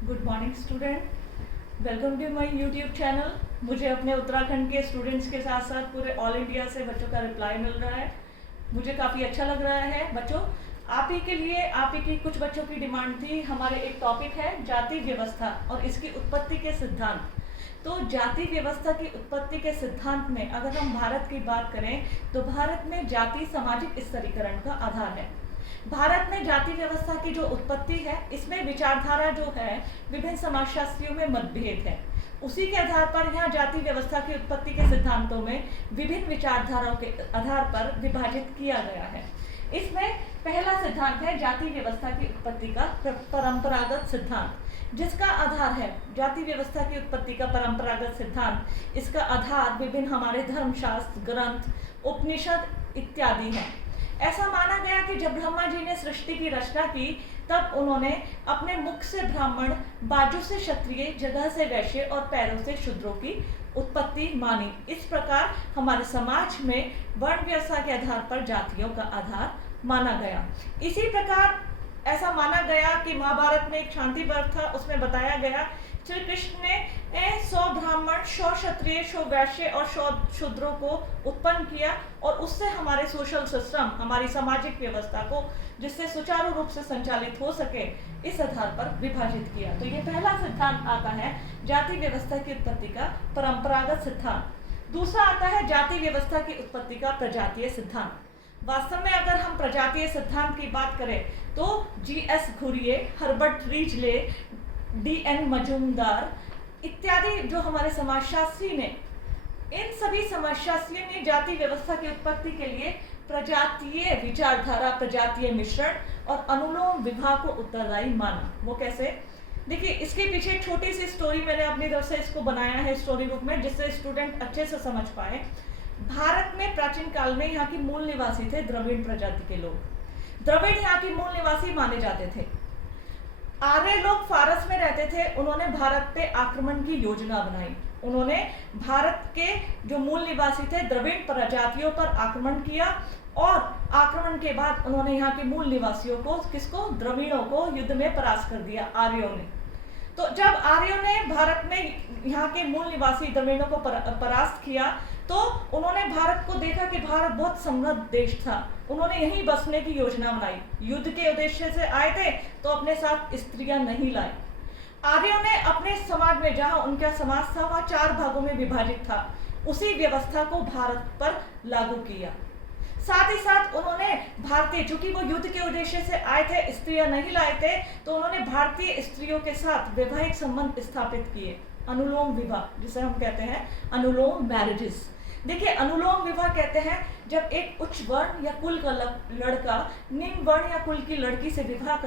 Good morning student, welcome to my YouTube channel. मुझे अपने उत्तराखंड के स्टूडेंट्स के साथ साथ पूरे ऑल इंडिया से बच्चों का रिप्लाई मिल रहा है। मुझे काफ़ी अच्छा लग रहा है। बच्चों, आप ही के लिए आप ही की कुछ बच्चों की डिमांड थी। हमारे एक टॉपिक है जाति व्यवस्था और इसकी उत्पत्ति के सिद्धांत। तो जाति व्यवस्था की उत्पत्ति के सिद्धांत में अगर हम भारत की बात करें तो भारत में जाति सामाजिक स्तरीकरण का आधार है। भारत में जाति व्यवस्था की जो उत्पत्ति है, इसमें विचारधारा जो है विभिन्न समाजशास्त्रियों में मतभेद है। उसी के आधार पर यहाँ जाति व्यवस्था की उत्पत्ति के सिद्धांतों में विभिन्न विचारधाराओं के आधार पर विभाजित किया गया है। इसमें पहला सिद्धांत है जाति व्यवस्था की उत्पत्ति का परंपरागत सिद्धांत, जिसका आधार है जाति व्यवस्था की उत्पत्ति का परंपरागत सिद्धांत। इसका आधार विभिन्न हमारे धर्मशास्त्र, ग्रंथ, उपनिषद इत्यादि हैं। ऐसा माना गया कि जब ब्रह्मा जी ने सृष्टि की रचना की तब उन्होंने अपने मुख से ब्राह्मण, बाजू से क्षत्रिय, जगह से वैश्य और पैरों से शूद्रों की उत्पत्ति मानी। इस प्रकार हमारे समाज में वर्ण व्यवस्था के आधार पर जातियों का आधार माना गया। इसी प्रकार ऐसा माना गया कि महाभारत में एक शांति पर्व था, उसमें बताया गया श्री कृष्ण ने 100 ब्राह्मण, 100 क्षत्रिय, 100 वैश्य और 100 शूद्रों को उत्पन्न किया और उससे हमारे सोशल सिस्टम, हमारी सामाजिक व्यवस्था को जिससे सुचारू रूप से संचालित हो सके, इस आधार पर विभाजित किया। तो ये पहला सिद्धांत आता है जाति व्यवस्था की उत्पत्ति का परंपरागत सिद्धांत। दूसरा आता है जाति व्यवस्था की उत्पत्ति का प्रजातीय सिद्धांत। वास्तव में अगर हम प्रजातीय सिद्धांत की बात करें तो G.S. Ghurye, Herbert रीजले, D.N. Majumdar इत्यादि जो हमारे समाजशास्त्री ने, इन सभी समाजशास्त्रियों ने जाति व्यवस्था की उत्पत्ति के लिए प्रजातीय विचारधारा, प्रजातीय मिश्रण और अनुलोम विवाह को उत्तरदायी माना। वो कैसे? देखिए, इसके पीछे एक छोटी सी स्टोरी मैंने अपनी तरफ से इसको बनाया है स्टोरी बुक में, जिससे स्टूडेंट अच्छे से समझ पाए। भारत में प्राचीन काल में यहाँ की मूल निवासी थे द्रविड़ प्रजाति के लोग। द्रविड़ यहाँ की मूल निवासी माने जाते थे। आर्य लोग फारस में रहते थे। उन्होंने भारत पे आक्रमण की योजना बनाई। उन्होंने भारत के जो मूल निवासी थे द्रविड़ प्रजातियों पर आक्रमण किया और आक्रमण के बाद उन्होंने यहाँ के मूल निवासियों को, किसको? द्रविड़ों को युद्ध में परास्त कर दिया आर्यों ने। तो जब आर्यों ने भारत में यहाँ के मूल निवासी द्रविड़ों को परास्त किया तो उन्होंने भारत को देखा कि भारत बहुत समृद्ध देश था। उन्होंने यहीं बसने की योजना बनाई। युद्ध के उद्देश्य से आए थे तो अपने साथ स्त्रियां नहीं लाई। आर्यों ने अपने समाज में, जहां उनका समाज था वहां 4 भागों में विभाजित था, उसी व्यवस्था को भारत पर लागू किया। साथ ही साथ उन्होंने भारतीय, चूंकि वो युद्ध के उद्देश्य से आए थे, स्त्रियां नहीं लाए थे, तो उन्होंने भारतीय स्त्रियों के साथ वैवाहिक संबंध स्थापित किए। अनुलोम विवाह, जिसे हम कहते हैं अनुलोम मैरिजेस। देखिए, अनुलोम विवाह कहते हैं जब एक उच्च वर्ण या कुल का लड़का निम्न वर्ण या कुल की लड़की से विवाह